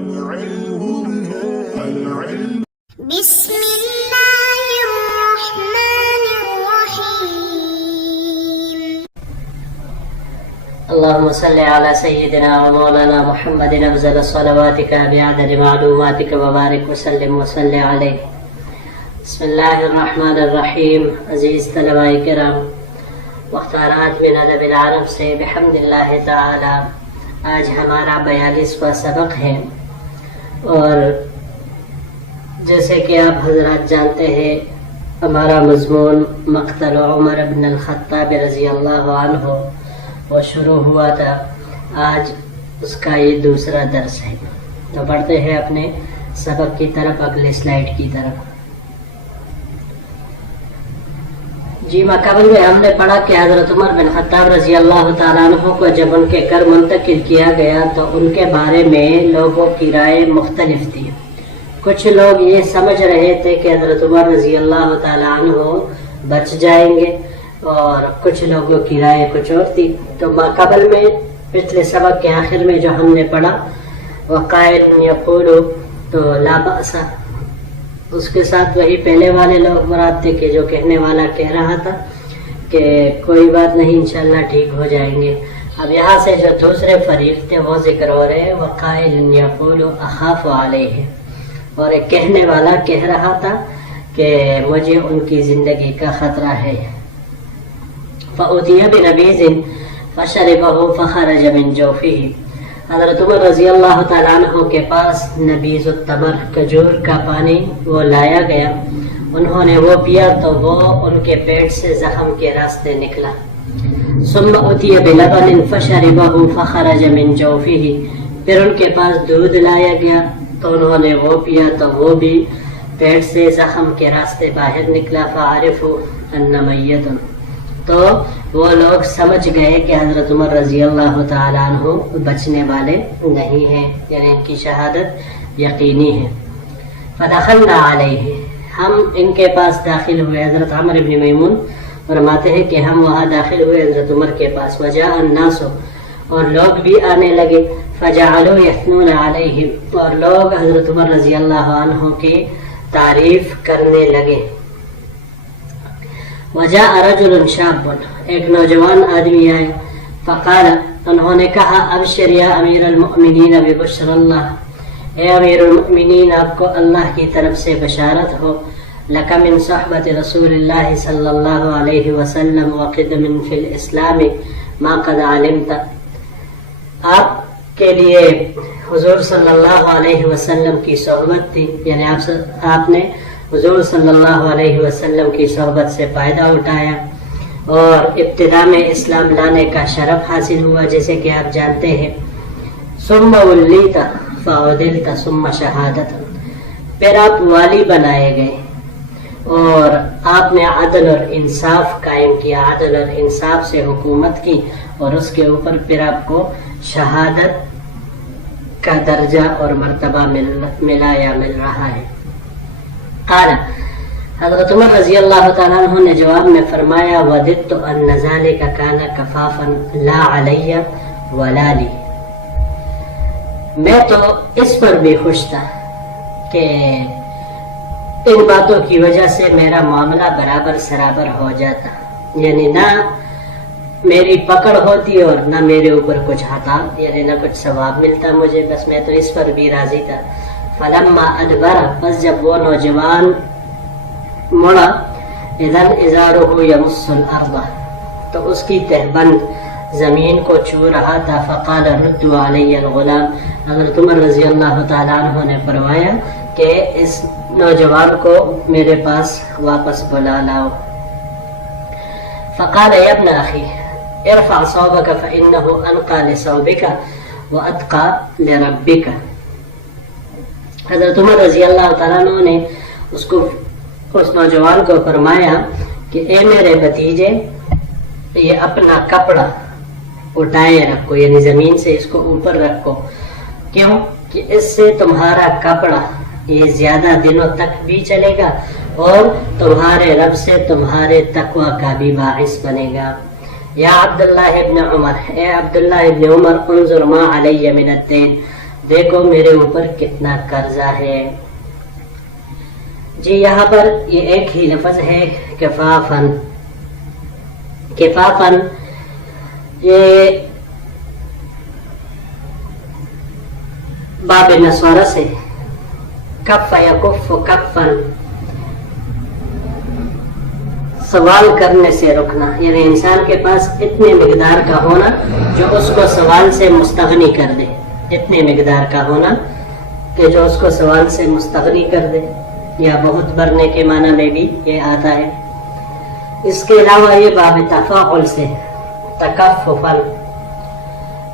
بسم الله الرحمن الرحيم. اللهم صل على سيدنا ومولانا محمد أفضل صلواتك بعدد معلوماتك وبارك وسلم وصل عليه. بسم الله الرحمن الرحیم. عزیز طلباء کرام، مختارات من ادب العرب سے بحمد اللہ تعالی آج ہمارا 42واں سبق ہے، اور جیسے کہ آپ حضرات جانتے ہیں ہمارا مضمون مقتل عمر بن الخطاب رضی اللہ عنہ وہ شروع ہوا تھا. آج اس کا یہ دوسرا درس ہے. تو بڑھتے ہیں اپنے سبق کی طرف، اگلے سلائیڈ کی طرف. جی قبل میں ہم نے پڑھا کہ حضرت عمر بن خطاب رضی اللہ تعالیٰ عنہ کو جب ان کے گھر منتقل کیا گیا تو ان کے بارے میں لوگوں کی رائے مختلف تھی. کچھ لوگ یہ سمجھ رہے تھے کہ حضرت عمر رضی اللہ تعالیٰ عنہ بچ جائیں گے، اور کچھ لوگوں کی رائے کچھ اور تھی. تو قبل میں پچھلے سبق کے آخر میں جو ہم نے پڑھا وقائل یقول تو لا بأس، اس کے ساتھ وہی پہلے والے لوگ مراد تھے کہ جو کہنے والا کہہ رہا تھا کہ کوئی بات نہیں انشاءاللہ ٹھیک ہو جائیں گے. اب یہاں سے جو دوسرے فریق تھے وہ ذکر ہو رہے ہیں وقائل یقول اخاف علیہ، اور ایک کہنے والا کہہ رہا تھا کہ مجھے ان کی زندگی کا خطرہ ہے. فأتي بنبيذ فشربه فخرج من جوفه، حضرت عمر رضی اللہ تعالیٰ عنہ کے پاس نبیذ التمر کھجور کا پانی وہ لایا گیا. انہوں نے وہ پیا تو وہ ان کے پیٹ سے زخم کے راستے نکلا. ثم أتي بلبن فشربه فخرج من جوفه، پھر ان کے پاس دودھ لایا گیا تو انہوں نے وہ پیا تو وہ بھی پیٹ سے زخم کے راستے باہر نکلا. فعرفوا ان میت، تو وہ لوگ سمجھ گئے کہ حضرت عمر رضی اللہ تعالیٰ عنہ بچنے والے نہیں ہیں، یعنی ان کی شہادت یقینی ہے. فدخلنا علیہ، ہم ان کے پاس داخل ہوئے. حضرت عمر بن میمون فرماتے ہیں کہ ہم وہاں داخل ہوئے حضرت عمر کے پاس. وجاء الناس، اور لوگ بھی آنے لگے. فجعلوا یثنون علیہ، اور لوگ حضرت عمر رضی اللہ عنہ کی تعریف کرنے لگے. وجاء رجل شاب، ایک نوجوان آدمی آئے. فقال، انہوں نے کہا ابشر یا امیر المؤمنین ببشر اللہ، اے امیر المؤمنین آپ کو اللہ کی طرف سے بشارت ہو. لک من صحبت رسول اللہ صلی اللہ علیہ وسلم وقدم فی الاسلام ما قد علمت، آپ کے لیے حضور صلی اللہ علیہ وسلم کی صحبت تھی، یعنی آپ نے حضور صلی اللہ علیہ وسلم کی صحبت سے فائدہ اٹھایا اور ابتدا میں اسلام لانے کا شرف حاصل ہوا جیسے کہ آپ جانتے ہیں. ثم ولیت فعدلت ثم شہادت، پھر آپ والی بنائے گئے اور آپ نے عدل اور انصاف قائم کیا، عدل اور انصاف سے حکومت کی، اور اس کے اوپر پھر آپ کو شہادت کا درجہ اور مرتبہ ملا یا مل رہا ہے. قال، حضرت عمر رضی اللہ تعالیٰ عنہ نے جواب میں فرمایا وددت ان ذلك كان كفافا لا علی ولا لی، میں تو اس پر بھی خوش تھا کہ ان باتوں کی وجہ سے میرا معاملہ برابر سرابر ہو جاتا، یعنی نہ میری پکڑ ہوتی اور نہ میرے اوپر کچھ عطا، یعنی نہ کچھ ثواب ملتا مجھے، بس میں تو اس پر بھی راضی تھا. فلما ادبر، پس جب وہ نوجوان مڑا، اذن ازارہ یمس الارض، تو اس کی تہبند زمین کو چھو رہا تھا. فقال ردوا علی الغلام، حضرت عمر رضی اللہ تعالیٰ عنہ نے فرمایا کہ اس نوجوان کو میرے پاس واپس بلا لاؤ. فقال یا ابن اخی ارفع ثوبک فانہ انقى لثوبک واتقى لربک، حضرت عمر رضی اللہ تعالیٰ عنہ نے اس نوجوان کو فرمایا کہ اے میرے بھتیجے، یہ اپنا کپڑا اٹھائے رکھو، یعنی زمین سے اس کو اوپر رکھو. کیوں؟ کہ اس سے تمہارا کپڑا یہ زیادہ دنوں تک بھی چلے گا اور تمہارے رب سے تمہارے تقوی کا بھی باعث بنے گا. یا عبداللہ ابن عمر، اے عبداللہ ابن عمر، انظر ما علی من الدین، دیکھو میرے اوپر کتنا قرضہ ہے. جی یہاں پر یہ ایک ہی لفظ ہے کفافن. کفافن یہ باب نصارہ سے کف یکف کفن سوال کرنے سے رکنا، یعنی انسان کے پاس اتنے مقدار کا ہونا جو اس کو سوال سے مستغنی کر دے. اتنے مقدار کا ہونا کہ جو اس کو سوال سے مستغنی کر دے، یا بہت بھرنے کے معنی میں بھی یہ آتا ہے. اس کے علاوہ یہ باب تفاعل سے تکففن.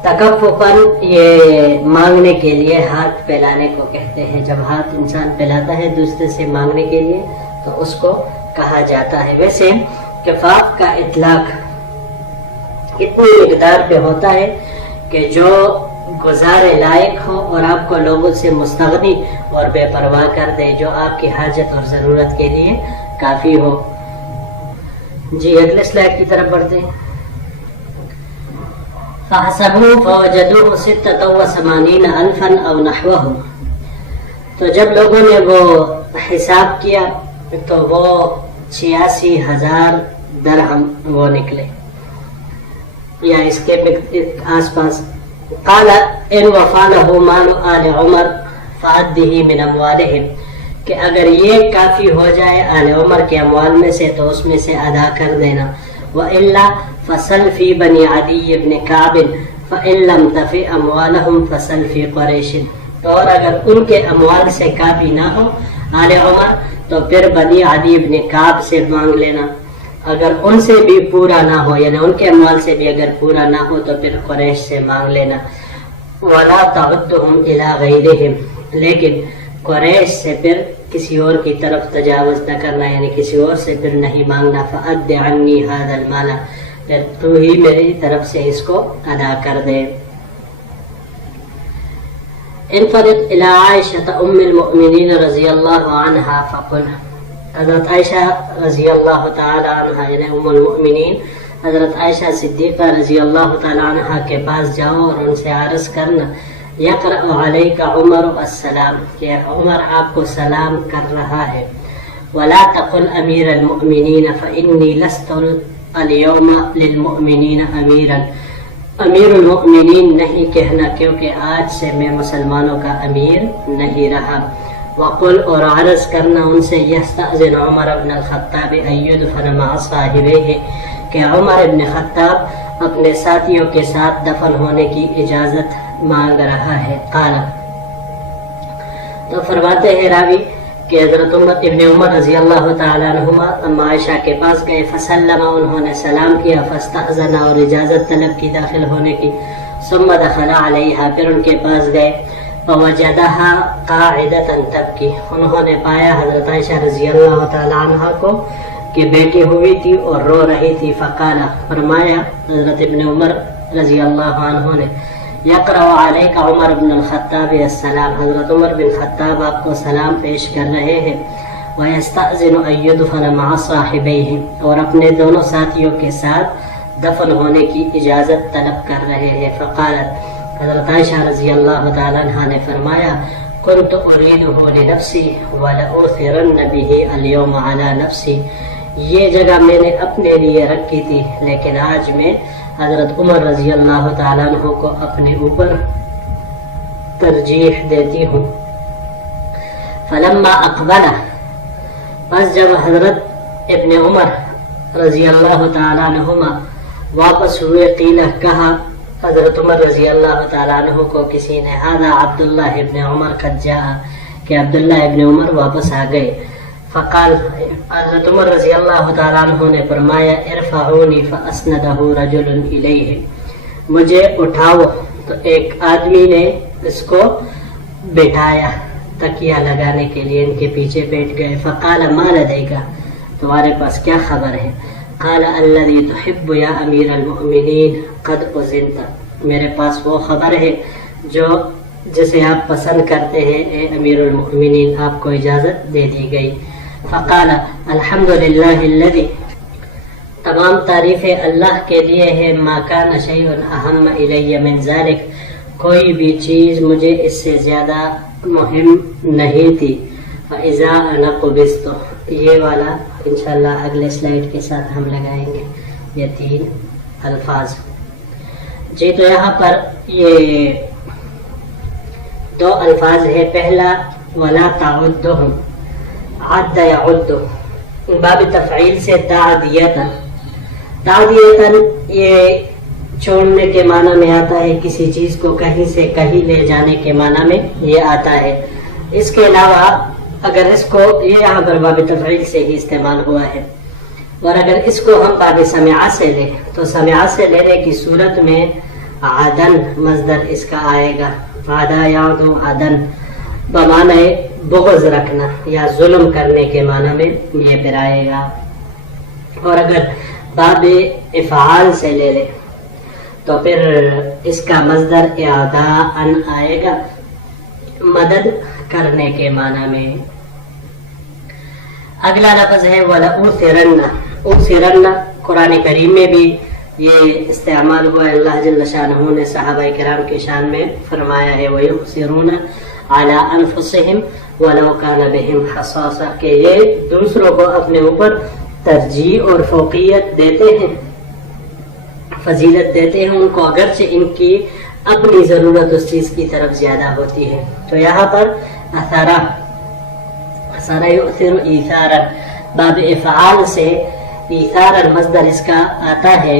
تکففن یہ مانگنے کے لیے ہاتھ پھیلانے کو کہتے ہیں. جب ہاتھ انسان پھیلاتا ہے دوسرے سے مانگنے کے لیے تو اس کو کہا جاتا ہے. ویسے کفاف کا اطلاق اتنی مقدار پہ ہوتا ہے کہ جو گزارے لائق ہو اور آپ کو لوگوں سے مستغنی اور بے پرواہ کر دے، جو آپ کی حاجت اور ضرورت کے لیے کافی ہو. جی اگلے سلائڈ کی طرف بڑھتے ہیں. فَحَسَبُوا فَوَجَدُوهُ 86,000 أَوْ نَحْوَهُ. تو جب لوگوں نے وہ حساب کیا تو وہ 86,000 درہم وہ نکلے یا اس کے آس پاس. قال ان وفى له مال آل عمر فأده من اموالهم، کہ اگر یہ کافی ہو جائے آل عمر کے اموال میں سے تو اس میں سے ادا کر دینا. وإلا فصل في بني عدي بن كعب فإن لم تفي اموالهم فصل في قريش. اور اگر ان کے اموال سے کافی نہ ہو آل عمر تو پھر بنی عدی بن کعب سے مانگ لینا. اگر ان سے بھی پورا نہ ہو، یعنی ان کے اموال سے بھی اگر پورا نہ ہو تو پھر قریش سے مانگ لینا. ولا تعدهم الى غیرهم، لیکن قریش سے پھر کسی اور کی طرف تجاوز نہ کرنا، یعنی کسی اور سے پھر نہیں مانگنا. فأد عنی هذا المال، پھر تو ہی میری طرف سے اس کو ادا کر دے. انفرد الى عائشة ام المؤمنین رضی اللہ عنہا فقل. حضرت عائشہ رضی اللہ تعالی عنہ یعنی ام المؤمنین حضرت عائشہ صدیقہ رضی اللہ تعالی عنہ کے پاس جاؤ اور ان سے عرض کرنا یقرأ علیک عمر السلام، کہ عمر آپ کو سلام کر رہا ہے. ولا تقل امیر المؤمنین فانی لست اليوم للمؤمنین امیرا، امیر المؤمنین نہیں کہنا کیونکہ آج سے میں مسلمانوں کا امیر نہیں رہا. وقل اور عرض کرنا ان سے یستأذن عمر بن الخطاب ان يدفن مع صاحبہ، کہ عمر بن خطاب اپنے ساتھیوں کے ساتھ دفن ہونے کی اجازت مانگ رہا ہے. قال، تو فرماتے ہیں راوی کہ حضرت ابن عمر رضی اللہ تعالیٰ عنہما اما عائشہ کے پاس گئے. فسلم، انہوں نے سلام کیا. فاستأذن، اور اجازت طلب کی داخل ہونے کی. ثم دخل علیہا، پھر ان کے پاس گئے. فوجدها قاعدة تبکی، انہوں نے پایا حضرت عائشہ رضی اللہ تعالیٰ عنہ کو کہ بیٹھی ہوئی تھی اور رو رہی تھی. فقال، فرمایا حضرت ابن عمر رضی اللہ عنہ نے یقرأ علیک عمر بن الخطاب السلام، حضرت عمر بن خطاب آپ کو سلام پیش کر رہے ہیں. ویستأذن ان يدفن مع صاحبیہ، اور اپنے دونوں ساتھیوں کے ساتھ دفن ہونے کی اجازت طلب کر رہے ہیں. فقالت، حضرت عائشہ رضی اللہ تعالیٰ عنہ نے فرمایا كنت أريده لنفسي ولأؤثرن به اليوم على نفسي، یہ جگہ میں نے اپنے لیے رکھی تھی لیکن آج میں حضرت عمر رضی اللہ تعالیٰ عنہ کو اپنے اوپر ترجیح دیتی ہوں. فلما اقبل، بس جب حضرت ابن عمر رضی اللہ تعالیٰ عنہما واپس ہوئے، قیلہ کہا حضرت عمر رضی اللہ تعالیٰ عنہ کو کسی نے، هذا عبداللہ ابن عمر قد جاء، کہ عبداللہ ابن عمر واپس آ گئے. فقال، حضرت عمر رضی اللہ تعالیٰ عنہ نے فرمایا ارفعونی فاسندہ رجل الیہ، مجھے اٹھاؤ. تو ایک آدمی نے اس کو بٹھایا تکیہ لگانے کے لیے، ان کے پیچھے بیٹھ گئے. فقال ما لدیک، تمہارے پاس کیا خبر ہے؟ قال الذي تحب یا امیر المؤمنین قد اذنت، میرے پاس وہ خبر ہے جو جسے آپ پسند کرتے ہیں اے امیر المؤمنین، آپ کو اجازت دے دی گئی. فقال الحمدللہ الذی، تمام تعریفیں اللہ کے لیے ہے، ما کان شیء اہم الی من ذلک، کوئی بھی چیز مجھے اس سے زیادہ مہم نہیں تھی. فَإِذَا أَنَا قُبِضْتُ، یہ والا انشاءاللہ اگلے سلائیڈ کے ساتھ ہم لگائیں گے یہ 3 الفاظ. جی تو یہاں پر یہ 2 الفاظ ہے. پہلا وَلَا تَعُدُّهُمْ، عَدَّ يَعُدُّ، باب تفعیل سے تعدیتاً. تعدیتاً یہ چھوڑنے کے معنی میں آتا ہے، کسی چیز کو کہیں سے کہیں لے جانے کے معنی میں یہ آتا ہے. اس کے علاوہ اگر اس کو یہ یہاں پر باب تفعیل سے ہی استعمال ہوا ہے، اور اگر اس کو ہم باب سمعہ سے لیں تو سمعہ سے لینے کی صورت میں عدن مصدر اس کا آئے گا. عدا یعدو عدن بمعنی بغض رکھنا یا ظلم کرنے کے معنی میں یہ پھر آئے گا. اور اگر باب افعال سے لے لیں تو پھر اس کا مصدر اعداء آئے گا، مدد کرنے کے معنی میں. اگلا لفظ ہے وَلَأُوثِرَنَّ. اوثرن قرآن کریم میں بھی یہ استعمال ہوا ہے. اللہ جل شانہ نے صحابہ کرام کی شان میں فرمایا ہے وَيُؤْثِرُونَ عَلَىٰ أَنفُسِهِمْ وَلَوْ كَانَ بِهِمْ خَصَاصَةٌ، کہ یہ دوسروں کو اپنے اوپر ترجیح اور فوقیت دیتے ہیں، فضیلت دیتے ہیں ان کو، اگرچہ ان کی اپنی ضرورت اس چیز کی طرف زیادہ ہوتی ہے. تو یہاں پر اثرا یؤثر ایثارا، باب افعال سے ایثارا مصدر اس کا آتا ہے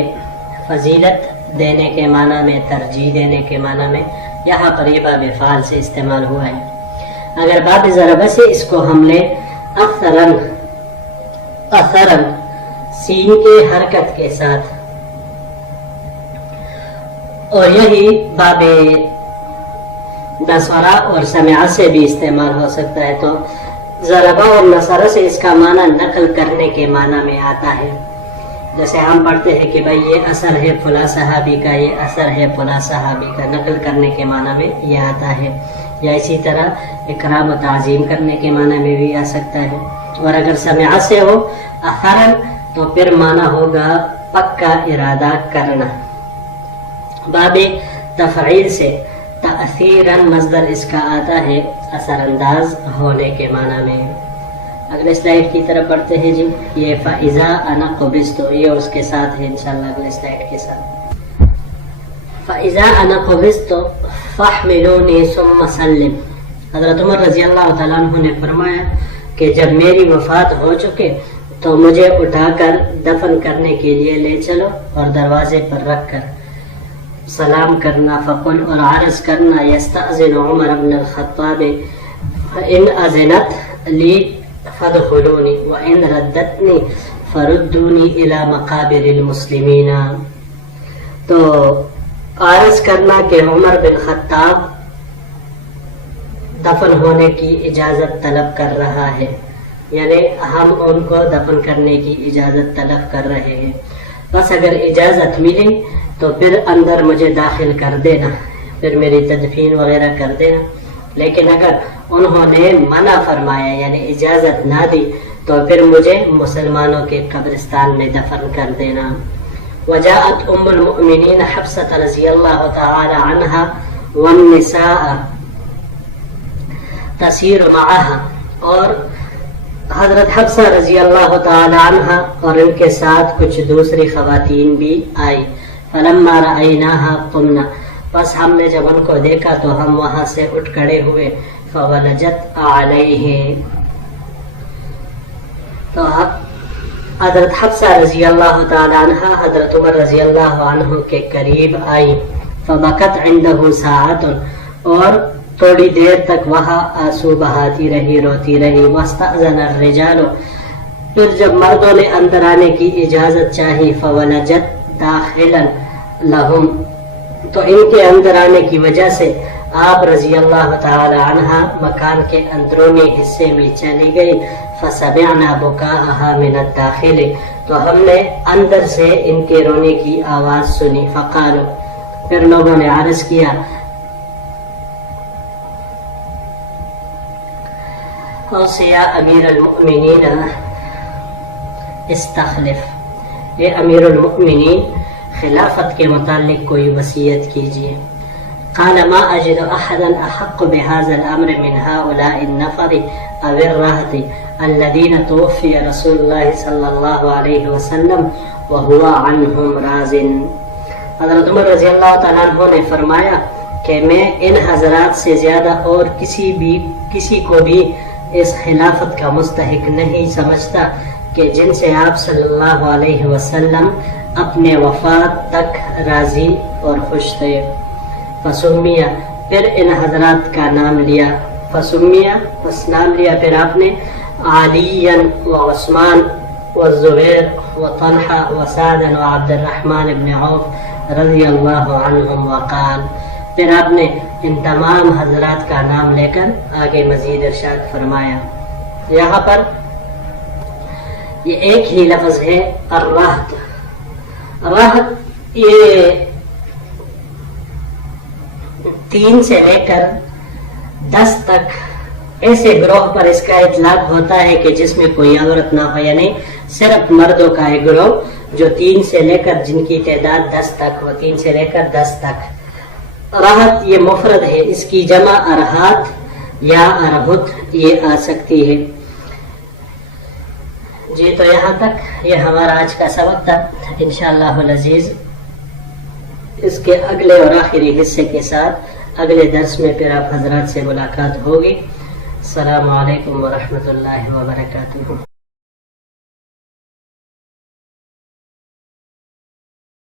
فضیلت دینے کے معنی میں، ترجیح دینے کے معنی میں. یہاں پر یہ باب افعال سے استعمال ہوا ہے. اگر باب ضربہ سے اس کو ہم لیں اثرا سین کے حرکت کے ساتھ، اور یہی باب نصرہ اور سمعہ سے بھی استعمال ہو سکتا ہے. تو ضربہ اور نصرہ سے اس کا معنی نقل کرنے کے معنی میں آتا ہے. جیسے ہم پڑھتے ہیں کہ بھائی یہ اثر ہے فلاں صحابی کا، یہ اثر ہے فلاں صحابی کا، نقل کرنے کے معنی میں یہ آتا ہے. یا اسی طرح اکرام و تعظیم کرنے کے معنی میں بھی آ سکتا ہے. اور اگر سمعہ سے ہو اثرا تو پھر معنی ہوگا پکا ارادہ کرنا. باب تفعیل سے تأثیراً مصدر اس کا آتا ہے اثر انداز ہونے کے معنی میں. اگلے سلائیڈ کی طرف پڑھتے ہیں. جی یہ فَإِذَا أَنَا قُبِضْتُ، یہ اس کے ساتھ ہے انشاءاللہ اگلے سلائیڈ کے ساتھ. فَإِذَا أَنَا قُبِضْتُ فَاحْمِلُونِي ثُمَّ سَلِّمْ. حضرت عمر رضی اللہ تعالیٰ عنہ نے فرمایا کہ جب میری وفات ہو چکے تو مجھے اٹھا کر دفن کرنے کے لیے لے چلو اور دروازے پر رکھ کر سلام کرنا. فقل، اور عرض کرنا یستأذن عمر بن الخطاب فإن أذنت لی فادخلونی وإن ردتنی فردونی إلی مقابر المسلمین. تو عرض کرنا کہ عمر بن خطاب دفن ہونے کی اجازت طلب کر رہا ہے، یعنی ہم ان کو دفن کرنے کی اجازت طلب کر رہے ہیں، بس اگر اجازت ملی تو پھر اندر مجھے داخل کر دینا، پھر میری تدفین وغیرہ کر دینا. لیکن اگر انہوں نے منع فرمایا یعنی اجازت نہ دی تو پھر مجھے مسلمانوں کے قبرستان میں دفن کر دینا. وجاءت ام المؤمنین حفصة رضی اللہ تعالی عنہا والنساء تسیر معها، اور حضرت حفصہ رضی اللہ تعالی عنہ اور ان کے ساتھ کچھ دوسری خواتین بھی آئی. فلما رأیناها قمنا، بس ہم نے جب ان کو دیکھا تو ہم وہاں سے اٹھ کھڑے ہوئے. فولجت علیہ، تو حضرت حفصہ رضی اللہ تعالی عنہ حضرت عمر رضی اللہ عنہ کے قریب آئی. فبکت عنده ساعت، اور تھوڑی دیر تک وہاں آنسو بہاتی رہی، روتی رہی. واستأذن الرجال، پھر جب مردوں نے اندر آنے کی اجازت چاہی. فولجت داخلا لہم، تو ان کے اندر آنے کی وجہ سے آپ رضی اللہ تعالی عنہ مکان کے اندرونی حصے میں چلی گئی. فسمعنا بکاءها من الداخل، تو ہم نے اندر سے ان کے رونے کی آواز سنی. فقالوا، پھر لوگوں نے عرض کیا اوصیا امیر المؤمنین استخلف، اے امیر المؤمنین خلافت کے متعلق کوئی وصیت کیجیے. قال ما أجد أحدا أحق بهذا الأمر من هؤلاء النفر أو الرهط الذين توفي رسول الله صلى الله عليه وسلم وهو عنهم راض. حضرت عمر رضی اللہ تعالیٰ عنہ نے فرمایا کہ میں ان حضرات سے زیادہ اور کسی کو بھی اس خلافت کا مستحق نہیں سمجھتا کہ جن سے آپ صلی اللہ علیہ وسلم اپنے وفات تک راضی اور خوش تھے. فسمیہ پھر ان حضرات کا نام لیا، فسمیہ بس نام لیا پھر آپ نے علی و عثمان و زبیر و طلحہ و سعد و عبد الرحمن بن عوف رضی اللہ عنہم وقال. پھر آپ نے ان تمام حضرات کا نام لے کر آگے مزید ارشاد فرمایا. یہاں پر یہ ایک ہی لفظ ہے الرہط. رہط یہ 3 سے لے کر 10 تک ایسے گروہ پر اس کا اطلاق ہوتا ہے کہ جس میں کوئی عورت نہ ہو، یعنی صرف مردوں کا ایک گروہ جو 3 سے لے کر جن کی تعداد 10 تک ہو، 3 سے لے کر 10 تک. رہط یہ مفرد ہے، اس کی جمع ارہات یا ارہت یہ آ سکتی ہے. جی تو یہاں تک یہ ہمارا آج کا سبق تھا. انشاءاللہ العزیز اس کے اگلے اور آخری حصے کے ساتھ اگلے درس میں پھر آپ حضرات سے ملاقات ہوگی. السلام علیکم ورحمۃ اللہ وبرکاتہ.